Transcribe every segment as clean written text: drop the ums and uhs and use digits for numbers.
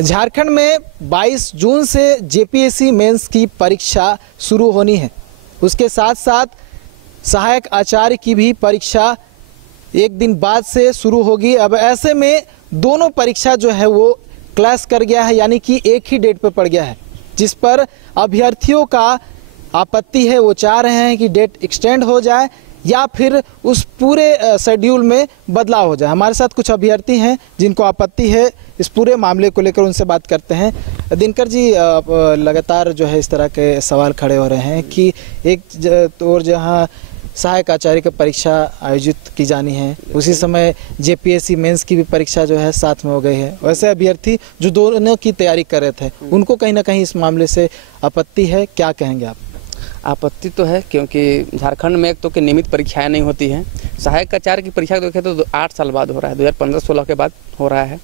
झारखंड में 22 जून से JPSC mains की परीक्षा शुरू होनी है। उसके साथ साथ सहायक आचार्य की भी परीक्षा एक दिन बाद से शुरू होगी। अब ऐसे में दोनों परीक्षा जो है वो क्लैश कर गया है, यानी कि एक ही डेट पे पड़ गया है, जिस पर अभ्यर्थियों का आपत्ति है। वो चाह रहे हैं कि डेट एक्सटेंड हो जाए या फिर उस पूरे शेड्यूल में बदलाव हो जाए। हमारे साथ कुछ अभ्यर्थी हैं जिनको आपत्ति है इस पूरे मामले को लेकर, उनसे बात करते हैं। दिनकर जी, लगातार जो है इस तरह के सवाल खड़े हो रहे हैं कि एक और जहां सहायक आचार्य की परीक्षा आयोजित की जानी है, उसी समय जेपीएससी मेंस की भी परीक्षा जो है साथ में हो गई है। वैसे अभ्यर्थी जो दोनों की तैयारी कर रहे थे, उनको कहीं ना कहीं इस मामले से आपत्ति है। क्या कहेंगे आप? आपत्ति तो है, क्योंकि झारखंड में एक तो कि नियमित परीक्षाएं नहीं होती हैं। सहायक आचार्य की परीक्षा देखें तो 8 साल बाद हो रहा है, 2015-16 के बाद हो रहा है।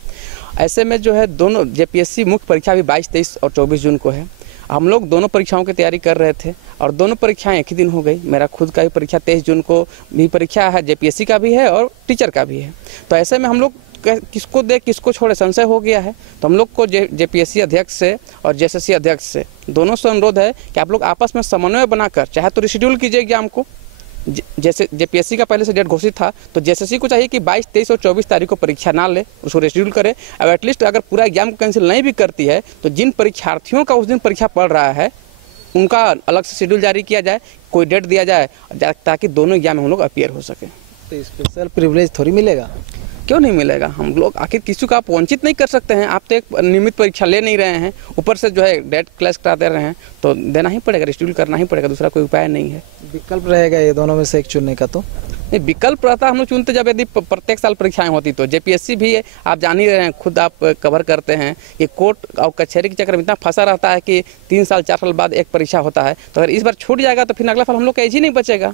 ऐसे में जो है दोनों जेपीएससी मुख्य परीक्षा भी 22, 23 और 24 जून को है। हम लोग दोनों परीक्षाओं की तैयारी कर रहे थे और दोनों परीक्षाएं एक ही दिन हो गई। मेरा खुद का भी परीक्षा 23 जून को भी परीक्षा है, जेपीएससी का भी है और टीचर का भी है। तो ऐसे में हम लोग किसको दे किसको छोड़े संशय हो गया है। तो हम लोग को जेपीएससी अध्यक्ष से और जेएसएससी अध्यक्ष से दोनों से अनुरोध है कि आप लोग आपस में समन्वय बनाकर चाहे तो रिशेड्यूल कीजिए एग्जाम को। जैसे जेपीएससी का पहले से डेट घोषित था, तो जेएसएससी को चाहिए कि 22, 23 और 24 तारीख को परीक्षा ना ले, उसको रिशेड्यूल करे। अब एटलीस्ट अगर पूरा एग्जाम को कैंसिल नहीं भी करती है तो जिन परीक्षार्थियों का उस दिन परीक्षा पढ़ रहा है उनका अलग से शेड्यूल जारी किया जाए, कोई डेट दिया जाए, ताकि दोनों एग्जाम में हम लोग अपीयर हो सके। तो स्पेशल प्रिविलेज थोड़ी मिलेगा? क्यों नहीं मिलेगा? हम लोग आखिर किसी को आप वंचित नहीं कर सकते हैं। आप तो एक नियमित परीक्षा ले नहीं रहे हैं, ऊपर से जो है डेट क्लैश करा दे रहे हैं, तो देना ही पड़ेगा, रिशेड्यूल करना ही पड़ेगा, दूसरा कोई उपाय नहीं है। विकल्प रहेगा ये दोनों में से एक चुनने का? तो नहीं, विकल्प रहता हम लोग चुनते जब यदि प्रत्येक साल परीक्षाएं होती तो। जेपीएससी भी आप जान ही रहे हैं, खुद आप कवर करते हैं कि कोर्ट और कचहरी के चक्कर में इतना फंसा रहता है कि 3 साल 4 साल बाद एक परीक्षा होता है। तो अगर इस बार छूट जाएगा तो फिर अगला साल हम लोग का एज ही नहीं बचेगा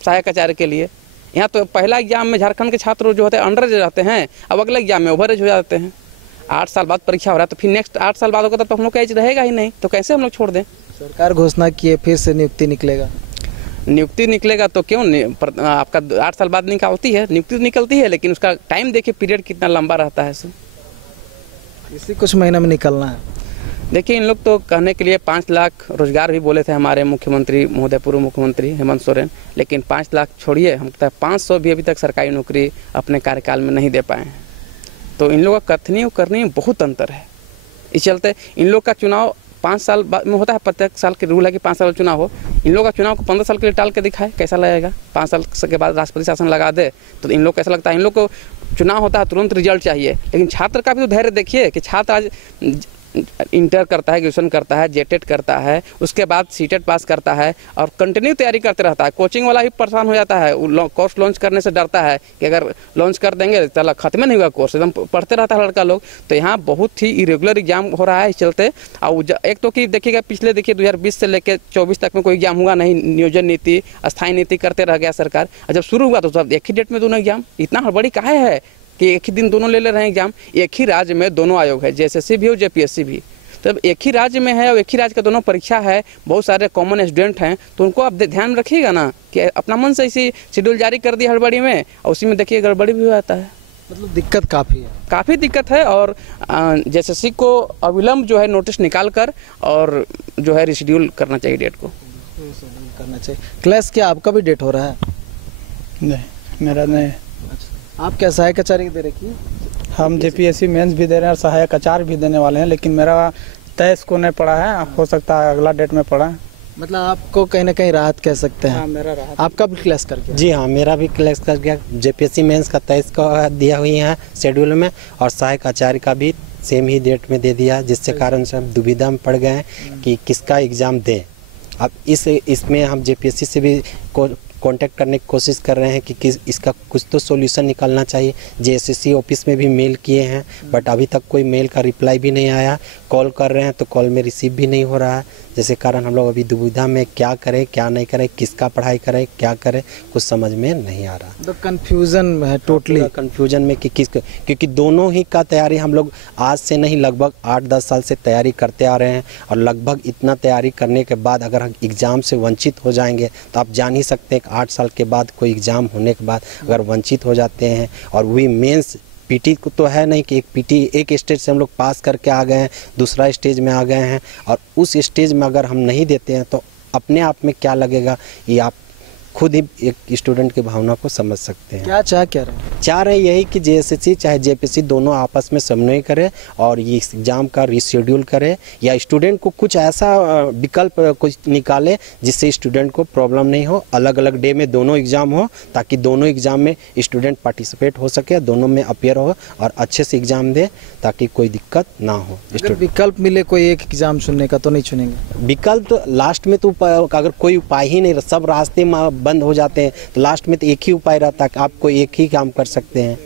सहायक आचार्य के लिए। यहाँ तो पहला एग्जाम में झारखंड के छात्र जो होते हैं अंडर एज रहते हैं, अब अगले एग्जाम में ओवर एज हो जाते हैं। 8 साल बाद परीक्षा हो रहा है, तो फिर नेक्स्ट 8 साल बाद होगा तो हम लोग का एज रहेगा ही नहीं, तो कैसे हम लोग छोड़ दें? सरकार घोषणा किए फिर से नियुक्ति निकलेगा। नियुक्ति निकलेगा तो क्यों आपका 8 साल बाद निकलती है, नियुक्ति निकलती है, लेकिन उसका टाइम देखिए पीरियड कितना लंबा रहता है। इसी कुछ महीने में निकलना है। देखिए, इन लोग तो कहने के लिए 5 लाख रोजगार भी बोले थे हमारे मुख्यमंत्री महोदय, पूर्व मुख्यमंत्री हेमंत सोरेन, लेकिन 5 लाख छोड़िए, हम 500 भी अभी तक सरकारी नौकरी अपने कार्यकाल में नहीं दे पाए हैं। तो इन लोगों का कथनी और करनी में बहुत अंतर है। इस चलते इन लोग का चुनाव 5 साल बाद में होता है, प्रत्येक साल के रूल है कि 5 साल चुनाव हो। इन लोगों का चुनाव को 15 साल के लिए टाल के दिखाए, कैसा लगेगा? 5 साल के बाद राष्ट्रपति शासन लगा दे तो इन लोग कैसा लगता है? इन लोग को चुनाव होता है, तुरंत रिजल्ट चाहिए। लेकिन छात्र का भी तो धैर्य देखिए कि छात्र आज इंटर करता है, ग्रेजुएशन करता है, जेटेट करता है, उसके बाद सीटेट पास करता है और कंटिन्यू तैयारी करते रहता है। कोचिंग वाला ही परेशान हो जाता है, कोर्स लॉन्च करने से डरता है कि अगर लॉन्च कर देंगे चलो खत्म नहीं हुआ कोर्स, एकदम पढ़ते रहता है लड़का लोग। तो यहाँ बहुत ही इरेगुलर एग्जाम हो रहा है इस चलते। और एक तो कि देखिएगा पिछले 2020 से लेकर 24 तक में कोई एग्जाम हुआ नहीं, नियोजन नीति, स्थायी नीति करते रह गया सरकार। और जब शुरू हुआ तो सब एक ही डेट में दोनों एग्जाम, इतना हड़बड़ी काहे है कि एक ही दिन दोनों ले रहे हैं एग्जाम? एक ही राज्य में दोनों आयोग है, जेएसएससी भी और जेपीएससी भी। तो एक ही राज्य में है और एक ही राज्य का दोनों परीक्षा है, बहुत सारे कॉमन स्टूडेंट हैं, तो उनको आप ध्यान रखिएगा ना कि अपना मन से इसी शेड्यूल जारी कर दिया हड़बड़ी में, और उसी में देखिए गड़बड़ी भी हो जाता है। मतलब दिक्कत काफ़ी दिक्कत है। और जेएसएससी को अविलंब जो है नोटिस निकाल कर और जो है रिशेड्यूल करना चाहिए, डेट को करना चाहिए। क्लास क्या आपका भी डेट हो रहा है? नहीं, मेरा नहीं। आप क्या सहायक आचार्य दे रखी? हम जेपीएससी मेंस भी दे रहे हैं और सहायक आचार्य भी देने वाले हैं, लेकिन मेरा 23 को नहीं पड़ा है, हो सकता है अगला डेट में पड़ा है। मतलब आपको कहीं ना कहीं राहत कह सकते हैं। हाँ, मेरा राहत। आपका भी क्लास कर गया? जी हाँ, मेरा भी क्लास कर गया। जेपीएससी मेंस का 23 को दिया हुई है शेड्यूल में, और सहायक आचार्य का भी सेम ही डेट में दे दिया, जिससे कारण से हम दुविधा में पड़ गए हैं कि किसका एग्ज़ाम दें। अब इसमें हम जेपीएससी से भी कांटेक्ट करने की कोशिश कर रहे हैं कि इसका कुछ तो सॉल्यूशन निकालना चाहिए। जेएसएससी ऑफिस में भी मेल किए हैं, बट अभी तक कोई मेल का रिप्लाई भी नहीं आया। कॉल कर रहे हैं तो कॉल में रिसीव भी नहीं हो रहा है, जिसके कारण हम लोग अभी दुविधा में क्या करें क्या नहीं करें, किसका पढ़ाई करें क्या करें, कुछ समझ में नहीं आ रहा। तो कन्फ्यूज़न है, टोटली कन्फ्यूजन में कि क्योंकि दोनों ही का तैयारी हम लोग आज से नहीं लगभग 8-10 साल से तैयारी करते आ रहे हैं, और लगभग इतना तैयारी करने के बाद अगर हम एग्ज़ाम से वंचित हो जाएंगे तो आप जान ही सकते हैं कि 8 साल के बाद कोई एग्ज़ाम होने के बाद अगर वंचित हो जाते हैं और वही मेंस पीटी को तो है नहीं कि एक पीटी एक स्टेज से हम लोग पास करके आ गए हैं, दूसरा स्टेज में आ गए हैं, और उस स्टेज में अगर हम नहीं देते हैं तो अपने आप में क्या लगेगा, ये आप खुद ही एक स्टूडेंट की भावना को समझ सकते हैं। क्या चाह रहे हैं यही कि जेएसएससी चाहे जेपीएससी दोनों आपस में समन्वय करे और ये एग्ज़ाम का रीशेड्यूल करे, या स्टूडेंट को कुछ ऐसा विकल्प कुछ निकाले जिससे स्टूडेंट को प्रॉब्लम नहीं हो, अलग अलग डे में दोनों एग्ज़ाम हो, ताकि दोनों एग्ज़ाम में स्टूडेंट पार्टिसिपेट हो सके, दोनों में अपियर हो और अच्छे से एग्ज़ाम दे ताकि कोई दिक्कत ना हो। विकल्प मिले कोई एक एग्ज़ाम चुनने का तो नहीं चुनेंगे? विकल्प तो लास्ट में तो अगर कोई उपाय ही नहीं, सब रास्ते बंद हो जाते हैं तो लास्ट में तो एक ही उपाय रहता है कि आप कोई एक ही काम कर सकते हैं।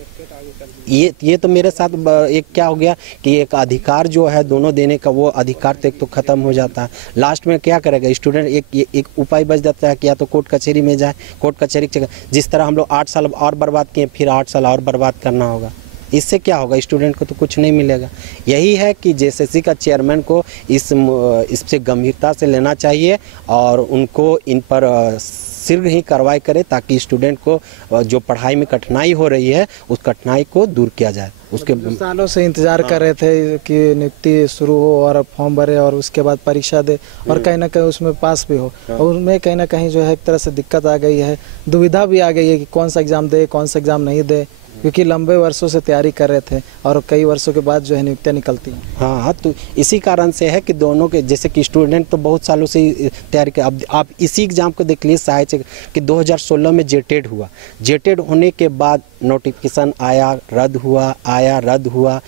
ये तो मेरे साथ एक क्या हो गया कि एक अधिकार जो है दोनों देने का, वो अधिकार तो एक तो ख़त्म हो जाता है। लास्ट में क्या करेगा स्टूडेंट, एक उपाय बच जाता है कि या तो कोर्ट कचहरी में जाए, कोर्ट कचहरी जिस तरह हम लोग 8 साल और बर्बाद किए, फिर 8 साल और बर्बाद करना होगा। इससे क्या होगा, स्टूडेंट को तो कुछ नहीं मिलेगा। यही है कि जेएसएससी का चेयरमैन को इससे गंभीरता से लेना चाहिए और उनको इन पर शीघ्र ही कार्रवाई करे ताकि स्टूडेंट को जो पढ़ाई में कठिनाई हो रही है उस कठिनाई को दूर किया जाए। उसके सालों से इंतजार कर रहे थे कि नियुक्ति शुरू हो और फॉर्म भरे और उसके बाद परीक्षा दे और कहीं ना कहीं उसमें पास भी हो, और उसमें कहीं ना कहीं जो है एक तरह से दिक्कत आ गई है, दुविधा भी आ गई है कि कौन सा एग्ज़ाम दे कौन सा एग्ज़ाम नहीं दे, क्योंकि लंबे वर्षों से तैयारी कर रहे थे और कई वर्षों के बाद जो है नियुक्तियाँ निकलती हैं। हाँ, तो इसी कारण से है कि दोनों के, जैसे कि स्टूडेंट तो बहुत सालों से तैयारी कर, अब आप इसी एग्ज़ाम को देख लीजिए सहायक कि 2016 में जेटेड हुआ, जेटेड होने के बाद नोटिफिकेशन आया, रद्द हुआ, आया, रद्द हुआ,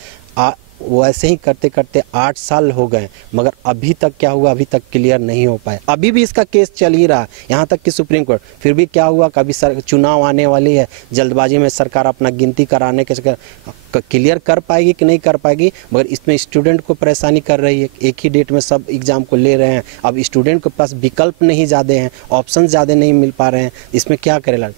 वैसे ही करते करते 8 साल हो गए, मगर अभी तक क्या हुआ, अभी तक क्लियर नहीं हो पाए। अभी भी इसका केस चल ही रहा, यहाँ तक कि सुप्रीम कोर्ट। फिर भी क्या हुआ, कभी चुनाव आने वाली है, जल्दबाजी में सरकार अपना गिनती कराने के चक्कर क्लियर कर पाएगी कि नहीं कर पाएगी, मगर इसमें स्टूडेंट को परेशानी कर रही है। एक ही डेट में सब एग्ज़ाम को ले रहे हैं, अब स्टूडेंट के पास विकल्प नहीं ज़्यादा हैं, ऑप्शन ज़्यादा नहीं मिल पा रहे हैं, इसमें क्या करेगा,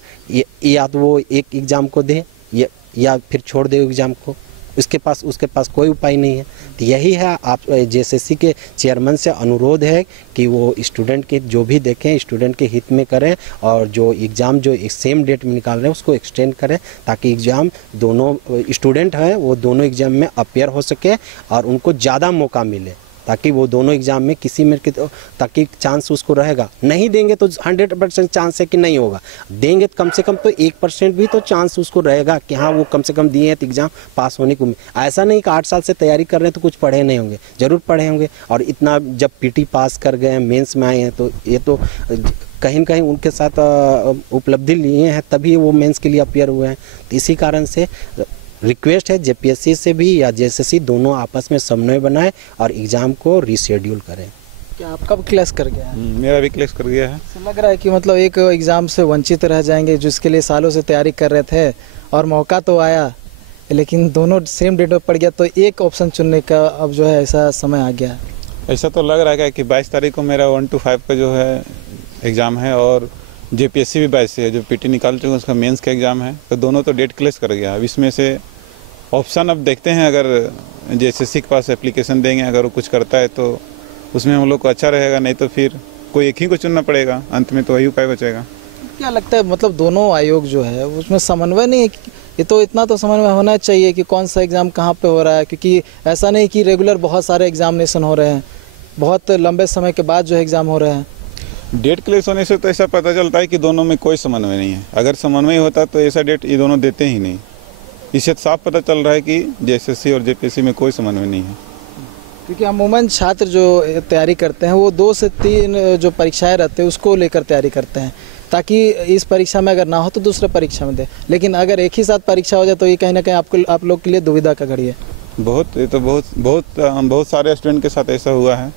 या तो वो एक एग्ज़ाम को दे या फिर छोड़ दे एग्ज़ाम को, उसके पास कोई उपाय नहीं है। तो यही है, आप जेएसएससी के चेयरमैन से अनुरोध है कि वो स्टूडेंट के जो भी देखें स्टूडेंट के हित में करें और जो एग्ज़ाम जो एक सेम डेट में निकाल रहे हैं उसको एक्सटेंड करें ताकि एग्ज़ाम दोनों स्टूडेंट हैं वो दोनों एग्ज़ाम में अपियर हो सके और उनको ज़्यादा मौका मिले, ताकि वो दोनों एग्ज़ाम में किसी में ताकि चांस उसको रहेगा। नहीं देंगे तो 100% चांस है कि नहीं होगा, देंगे तो कम से कम तो 1% भी तो चांस उसको रहेगा कि हाँ वो कम से कम दिए हैं तो एग्ज़ाम पास होने को। ऐसा नहीं कि 8 साल से तैयारी कर रहे हैं तो कुछ पढ़े नहीं होंगे, ज़रूर पढ़े होंगे, और इतना जब पीटी पास कर गए हैं, मेंस में आए हैं, तो ये तो कहीं न कहीं उनके साथ उपलब्धि लिए हैं तभी वो मेंस के लिए अपियर हुए हैं। तो इसी कारण से रिक्वेस्ट है जेपीएससी से भी या जेएसएससी दोनों आपस में समन्वय बनाए और एग्ज़ाम को रीशेड्यूल करें। क्या आपका भी क्लैश कर गया है? मेरा भी क्लैश कर गया है। लग रहा है कि मतलब एक एग्ज़ाम से वंचित रह जाएंगे जिसके लिए सालों से तैयारी कर रहे थे और मौका तो आया लेकिन दोनों सेम डेट में पड़ गया, तो एक ऑप्शन चुनने का अब जो है ऐसा समय आ गया। ऐसा तो लग रहा है कि 22 तारीख को मेरा 1 to 5 का जो है एग्ज़ाम है और जेपीएससी भी 22 से है, जो पीटी निकाल चुके हैं उसका मेंस का एग्ज़ाम है, तो दोनों तो डेट क्लैश कर गया। अब इसमें से ऑप्शन अब देखते हैं, अगर जेएसएससी के पास एप्लीकेशन देंगे, अगर वो कुछ करता है तो उसमें हम लोग को अच्छा रहेगा, नहीं तो फिर कोई एक ही को चुनना पड़ेगा, अंत में तो वही उपाय बचेगा। क्या लगता है मतलब दोनों आयोग जो है उसमें समन्वय नहीं है? ये तो इतना तो समन्वय होना चाहिए कि कौन सा एग्ज़ाम कहाँ पे हो रहा है, क्योंकि ऐसा नहीं कि रेगुलर बहुत सारे एग्जामिनेशन हो रहे हैं, बहुत लंबे समय के बाद जो एग्ज़ाम हो रहे हैं। डेट क्लैश होने से तो ऐसा पता चलता है कि दोनों में कोई समन्वय नहीं है। अगर समन्वय होता तो ऐसा डेट ये दोनों देते ही नहीं। इससे साफ पता चल रहा है कि जेएसएससी और जेपीएससी में कोई समन्वय नहीं है, क्योंकि अमूमन छात्र जो तैयारी करते हैं वो 2 से 3 जो परीक्षाएं रहते हैं उसको लेकर तैयारी करते हैं, ताकि इस परीक्षा में अगर ना हो तो दूसरे परीक्षा में दे। लेकिन अगर एक ही साथ परीक्षा हो जाए तो ये कहीं ना कहीं आप लोग के लिए दुविधा का घड़ी है। ये तो बहुत सारे स्टूडेंट के साथ ऐसा हुआ है।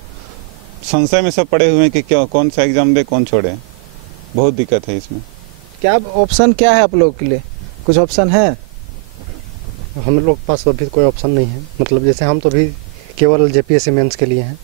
संशय में सब पड़े हुए हैं कि क्या कौन सा एग्ज़ाम दे कौन छोड़े, बहुत दिक्कत है इसमें। क्या ऑप्शन क्या है आप लोगों के लिए, कुछ ऑप्शन है? हम लोग के पास अभी कोई ऑप्शन नहीं है, मतलब जैसे हम तो अभी केवल जेपीएससी मेंस के लिए हैं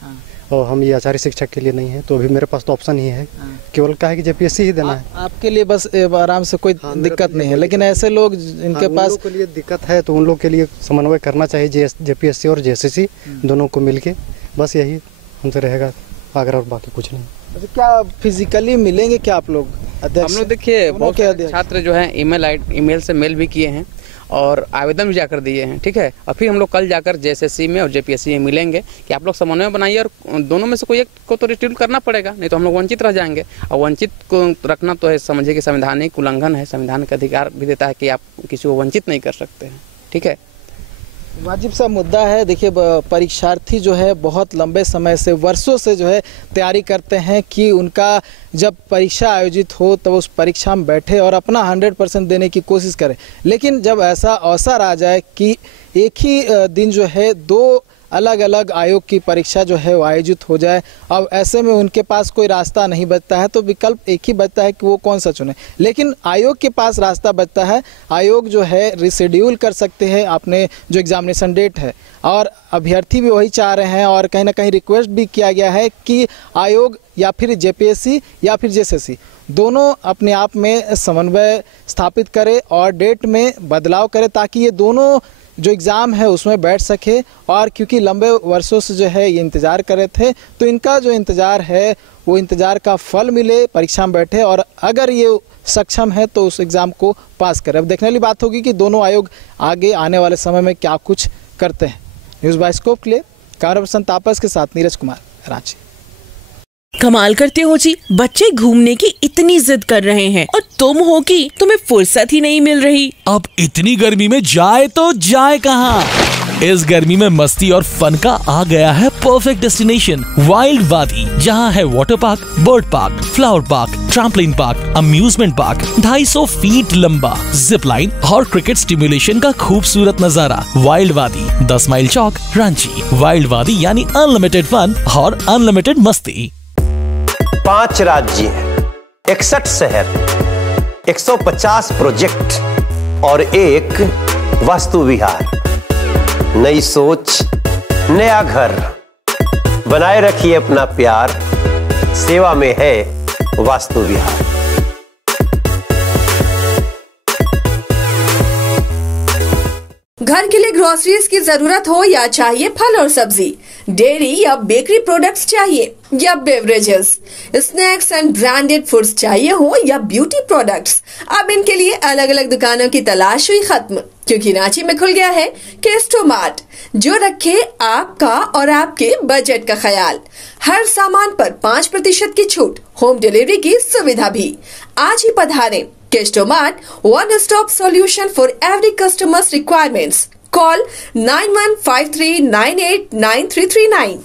और हम ये आचार्य शिक्षक के लिए नहीं है, तो अभी मेरे पास तो ऑप्शन ही है, केवल क्या है कि जेपीएससी ही देना है। आपके लिए बस आराम से कोई दिक्कत नहीं है, लेकिन ऐसे लोग जिनके पास उन लोग के लिए दिक्कत है तो उन लोग के लिए समन्वय करना चाहिए जेपीएससी और जेएसएससी दोनों को मिलके, बस यही हमसे रहेगा आग्रह और बाकी कुछ नहीं। अच्छा, क्या फिजिकली मिलेंगे क्या आप लोग? हम लोग देखिए बहुत छात्र जो है ईमेल से मेल भी किए हैं और आवेदन भी जाकर दिए हैं, ठीक है। और फिर हम लोग कल जाकर JSSC में और JPSC में मिलेंगे कि आप लोग समन्वय बनाइए और दोनों में से कोई एक को तो रिट्रीव करना पड़ेगा, नहीं तो हम लोग वंचित रह जाएंगे। और वंचित को रखना तो है, समझिए कि संवैधानिक उल्लंघन है, संविधान का अधिकार भी देता है कि आप किसी को वंचित नहीं कर सकते हैं, ठीक है। वाजिब सा मुद्दा है। देखिए, परीक्षार्थी जो है बहुत लंबे समय से, वर्षों से जो है तैयारी करते हैं कि उनका जब परीक्षा आयोजित हो तो उस परीक्षा में बैठे और अपना 100% देने की कोशिश करें। लेकिन जब ऐसा अवसर आ जाए कि एक ही दिन जो है 2 अलग अलग आयोग की परीक्षा जो है वो आयोजित हो जाए, अब ऐसे में उनके पास कोई रास्ता नहीं बचता है, तो विकल्प एक ही बचता है कि वो कौन सा चुने। लेकिन आयोग के पास रास्ता बचता है, आयोग जो है रिशेड्यूल कर सकते हैं अपने जो एग्जामिनेशन डेट है, और अभ्यर्थी भी वही चाह रहे हैं और कहीं ना कहीं रिक्वेस्ट भी किया गया है कि आयोग या फिर JPSC या फिर JSSC दोनों अपने आप में समन्वय स्थापित करे और डेट में बदलाव करे, ताकि ये दोनों जो एग्ज़ाम है उसमें बैठ सके। और क्योंकि लंबे वर्षों से जो है ये इंतज़ार कर रहे थे, तो इनका जो इंतज़ार है वो इंतज़ार का फल मिले, परीक्षा में बैठे और अगर ये सक्षम है तो उस एग्ज़ाम को पास करें। अब देखने वाली बात होगी कि दोनों आयोग आगे आने वाले समय में क्या कुछ करते हैं। न्यूज़ बाइस्कोप के लिए कैमरा पर्सन तापस के साथ नीरज कुमार, रांची। कमाल करते हो जी, बच्चे घूमने की इतनी जिद कर रहे हैं और तुम हो कि तुम्हें फुर्सत ही नहीं मिल रही। अब इतनी गर्मी में जाए तो जाए कहाँ? इस गर्मी में मस्ती और फन का आ गया है परफेक्ट डेस्टिनेशन, वाइल्ड वादी, जहाँ है water park, bird park, flower park, trampoline park, amusement park, 250 feet लंबा, जिप लाइन और क्रिकेट स्टिमुलेशन का खूबसूरत नजारा। वाइल्ड वादी, 10 माइल चौक, रांची। वाइल्ड वादी यानी अनलिमिटेड फन और अनलिमिटेड मस्ती। 5 राज्य, 61 शहर, 150 प्रोजेक्ट और एक वास्तु विहार। नई सोच, नया घर, बनाए रखिए अपना प्यार, सेवा में है वास्तु विहार। घर के लिए ग्रोसरीज की जरूरत हो या चाहिए फल और सब्जी, डेयरी या बेकरी प्रोडक्ट्स चाहिए या beverages, snacks and branded foods चाहिए हो या ब्यूटी प्रोडक्ट्स, अब इनके लिए अलग अलग दुकानों की तलाश हुई खत्म, क्योंकि रांची में खुल गया है केस्टो मार्ट, जो रखे आपका और आपके बजट का ख्याल। हर सामान पर 5% की छूट, होम डिलीवरी की सुविधा भी। आज ही पधारें Kesto Mart, one stop solution for every customer's requirements. Call 9153989339.